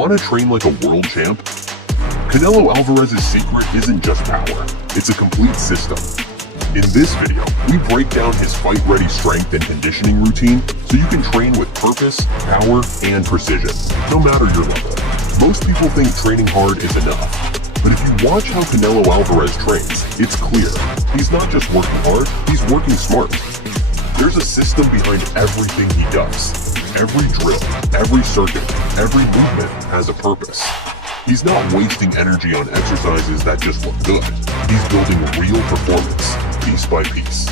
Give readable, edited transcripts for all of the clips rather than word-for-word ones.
Want to train like a world champ? Canelo Álvarez's secret isn't just power, it's a complete system. In this video, we break down his fight-ready strength and conditioning routine so you can train with purpose, power, and precision, no matter your level. Most people think training hard is enough, but if you watch how Canelo Álvarez trains, it's clear. He's not just working hard, he's working smart. There's a system behind everything he does. Every drill, every circuit, every movement has a purpose. He's not wasting energy on exercises that just look good. He's building real performance, piece by piece.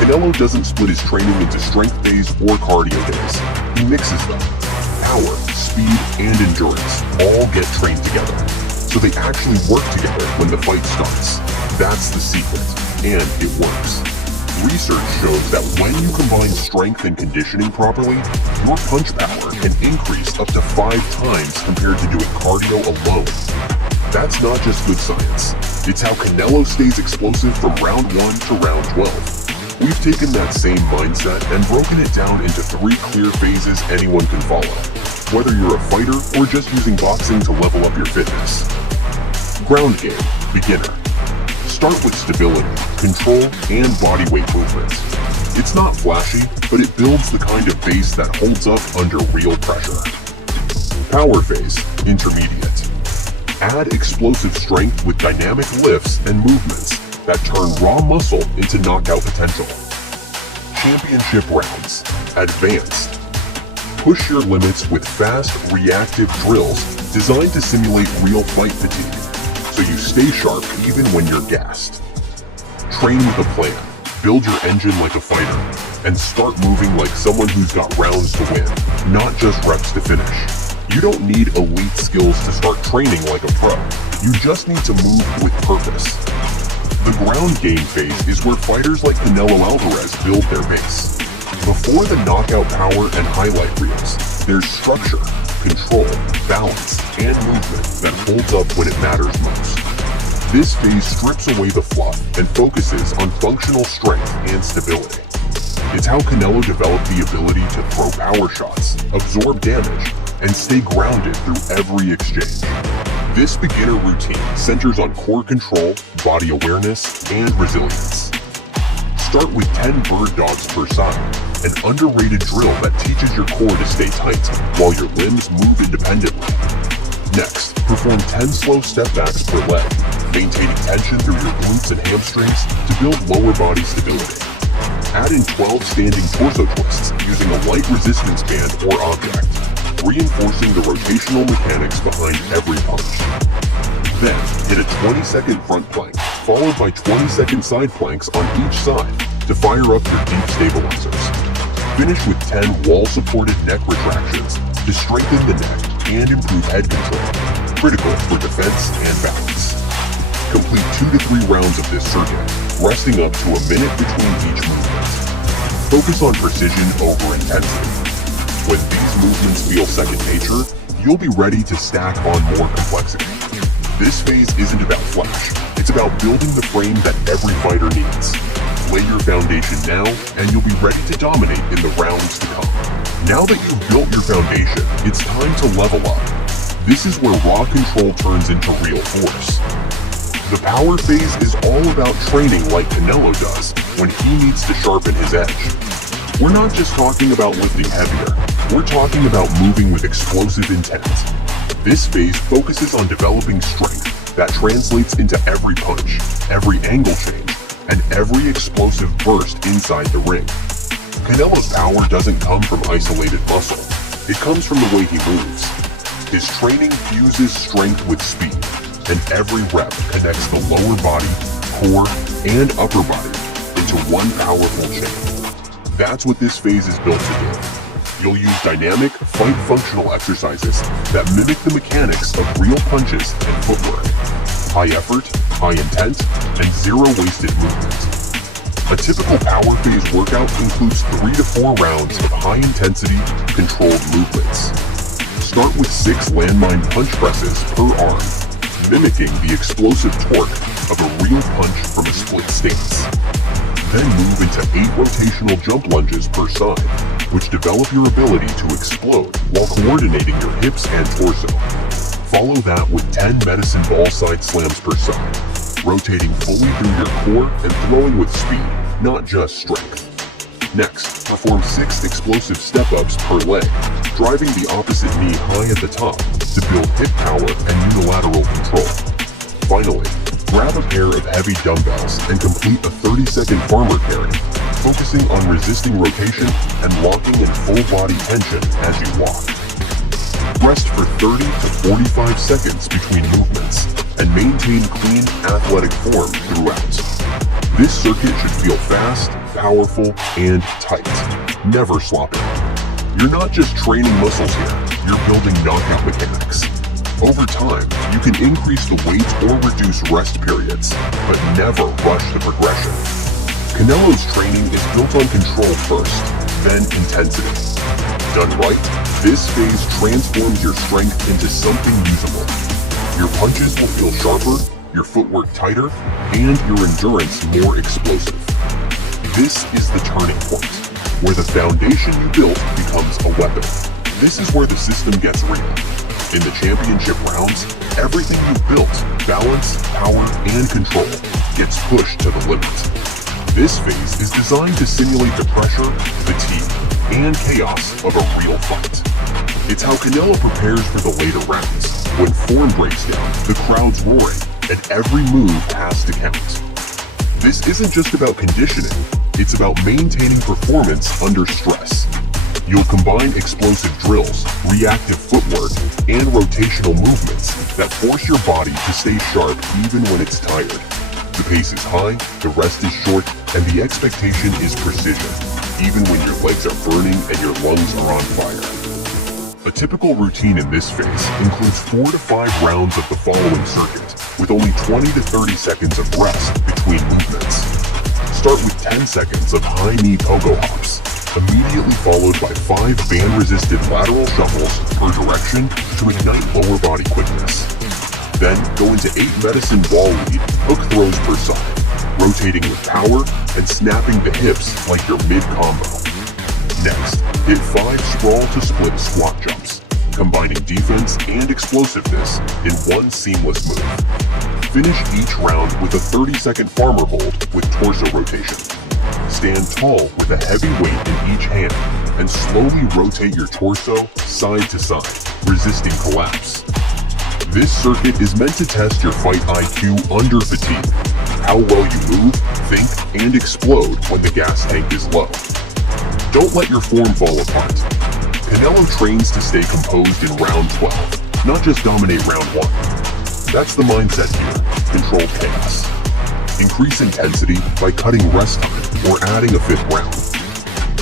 Canelo doesn't split his training into strength days or cardio days. He mixes them. Power, speed, and endurance all get trained together, so they actually work together when the fight starts. That's the secret, and it works. Research shows that when you combine strength and conditioning properly, your punch power can increase up to 5 times compared to doing cardio alone. That's not just good science. It's how Canelo stays explosive from round 1 to round 12. We've taken that same mindset and broken it down into 3 clear phases anyone can follow, whether you're a fighter or just using boxing to level up your fitness. Ground game, beginner. Start with stability, control, and body weight movements. It's not flashy, but it builds the kind of base that holds up under real pressure. Power phase, intermediate. Add explosive strength with dynamic lifts and movements that turn raw muscle into knockout potential. Championship rounds, advanced. Push your limits with fast, reactive drills designed to simulate real fight fatigue, so you stay sharp even when you're gassed. Train with a plan, build your engine like a fighter, and start moving like someone who's got rounds to win, not just reps to finish. You don't need elite skills to start training like a pro. You just need to move with purpose. The ground game phase is where fighters like Canelo Álvarez build their base. Before the knockout power and highlight reels, there's structure, control, balance, and movement that holds up when it matters most. This phase strips away the fluff and focuses on functional strength and stability. It's how Canelo developed the ability to throw power shots, absorb damage, and stay grounded through every exchange. This beginner routine centers on core control, body awareness, and resilience. Start with 10 bird dogs per side, an underrated drill that teaches your core to stay tight while your limbs move independently. Next, perform 10 slow step backs per leg, maintaining tension through your glutes and hamstrings to build lower body stability. Add in 12 standing torso twists using a light resistance band or object, reinforcing the rotational mechanics behind every punch. Then, hit a 20-second front plank, followed by 20-second side planks on each side to fire up your deep stabilizers. Finish with 10 wall-supported neck retractions to strengthen the neck and improve head control, critical for defense and balance. Complete 2 to 3 rounds of this circuit, resting up to a minute between each movement. Focus on precision over intensity. When these movements feel second nature, you'll be ready to stack on more complexity. This phase isn't about flash, it's about building the frame that every fighter needs. Lay your foundation now, and you'll be ready to dominate in the rounds to come. Now that you've built your foundation, it's time to level up. This is where raw control turns into real force. The power phase is all about training like Canelo does when he needs to sharpen his edge. We're not just talking about lifting heavier, we're talking about moving with explosive intent. This phase focuses on developing strength that translates into every punch, every angle change, and every explosive burst inside the ring. Canelo's power doesn't come from isolated muscle, it comes from the way he moves. His training fuses strength with speed, and every rep connects the lower body, core, and upper body into one powerful chain. That's what this phase is built to do. You'll use dynamic, fight-functional exercises that mimic the mechanics of real punches and footwork. High effort, high intent, and zero wasted movement. A typical power phase workout includes 3 to 4 rounds of high-intensity, controlled movements. Start with 6 landmine punch presses per arm, mimicking the explosive torque of a real punch from a split stance. Then move into 8 rotational jump lunges per side, which develop your ability to explode while coordinating your hips and torso. Follow that with 10 medicine ball side slams per side, rotating fully through your core and throwing with speed, not just strength. Next, perform 6 explosive step-ups per leg, driving the opposite knee high at the top to build hip power and unilateral control. Finally, grab a pair of heavy dumbbells and complete a 30-second farmer carry, focusing on resisting rotation and locking in full body tension as you walk. Rest for 30 to 45 seconds between movements and maintain clean, athletic form throughout. This circuit should feel fast, powerful, and tight, never sloppy. You're not just training muscles here, you're building knockout mechanics. Over time, you can increase the weight or reduce rest periods, but never rush the progression. Canelo's training is built on control first, then intensity. Done right, this phase transforms your strength into something usable. Your punches will feel sharper, your footwork tighter, and your endurance more explosive. This is the turning point, where the foundation you built becomes a weapon. This is where the system gets real. In the championship rounds, everything you've built, balance, power, and control, gets pushed to the limit. This phase is designed to simulate the pressure, fatigue, and chaos of a real fight. It's how Canelo prepares for the later rounds. When form breaks down, the crowd's roaring, and every move has to count. This isn't just about conditioning, it's about maintaining performance under stress. You'll combine explosive drills, reactive footwork, and rotational movements that force your body to stay sharp even when it's tired. The pace is high, the rest is short, and the expectation is precision, even when your legs are burning and your lungs are on fire. A typical routine in this phase includes 4 to 5 rounds of the following circuit, with only 20 to 30 seconds of rest between movements. Start with 10 seconds of high knee pogo hops, immediately followed by 5 band-resisted lateral shuffles per direction to ignite lower body quickness. Then go into 8 medicine ball lead hook throws per side, rotating with power and snapping the hips like your mid-combo. Next, hit 5 sprawl to split squat jumps, combining defense and explosiveness in one seamless move. Finish each round with a 30-second farmer hold with torso rotation. Stand tall with a heavy weight in each hand and slowly rotate your torso side to side, resisting collapse. This circuit is meant to test your fight IQ under fatigue, how well you move, think, and explode when the gas tank is low. Don't let your form fall apart. Canelo trains to stay composed in round 12, not just dominate round 1. That's the mindset here, controlled chaos. Increase intensity by cutting rest time or adding a 5th round.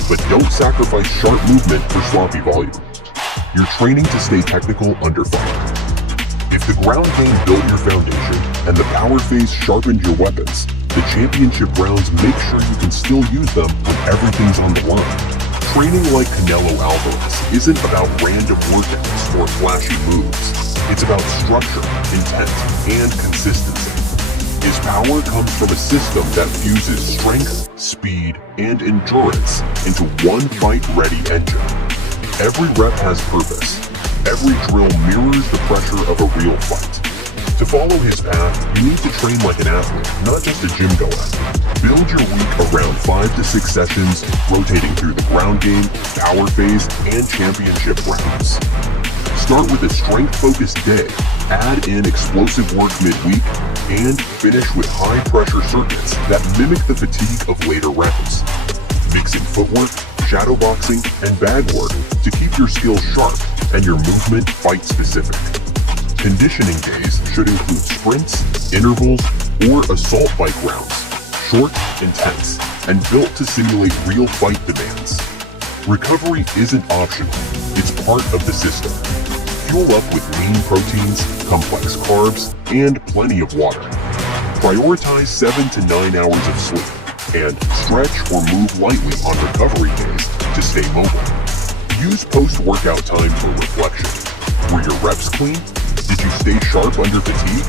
But don't sacrifice sharp movement for sloppy volume. You're training to stay technical under fire. If the ground game built your foundation and the power phase sharpened your weapons, the championship rounds make sure you can still use them when everything's on the line. Training like Canelo Álvarez isn't about random workouts or flashy moves. It's about structure, intent, and consistency. His power comes from a system that fuses strength, speed, and endurance into one fight-ready engine. Every rep has purpose. Every drill mirrors the pressure of a real fight. To follow his path, you need to train like an athlete, not just a gym goer. Build your week around 5 to 6 sessions, rotating through the ground game, power phase, and championship rounds. Start with a strength-focused day, add in explosive work midweek, and finish with high-pressure circuits that mimic the fatigue of later rounds. Mixing footwork, shadow boxing, and bag work to keep your skills sharp and your movement fight-specific. Conditioning days should include sprints, intervals, or assault bike rounds, short, intense, and built to simulate real fight demands. Recovery isn't optional, it's part of the system. Fuel up with lean proteins, complex carbs, and plenty of water. Prioritize 7 to 9 hours of sleep, and stretch or move lightly on recovery days to stay mobile. Use post-workout time for reflection. Were your reps clean? Did you stay sharp under fatigue?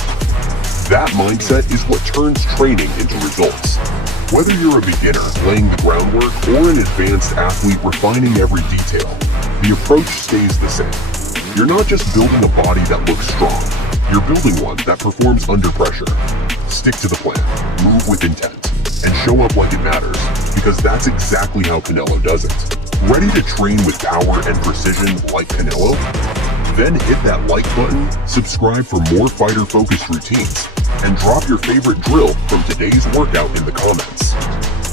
That mindset is what turns training into results. Whether you're a beginner laying the groundwork or an advanced athlete refining every detail, the approach stays the same. You're not just building a body that looks strong, you're building one that performs under pressure. Stick to the plan, move with intent, and show up like it matters, because that's exactly how Canelo does it. Ready to train with power and precision like Canelo? Then hit that like button, subscribe for more fighter-focused routines, and drop your favorite drill from today's workout in the comments.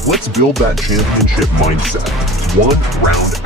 Let's build that championship mindset, one round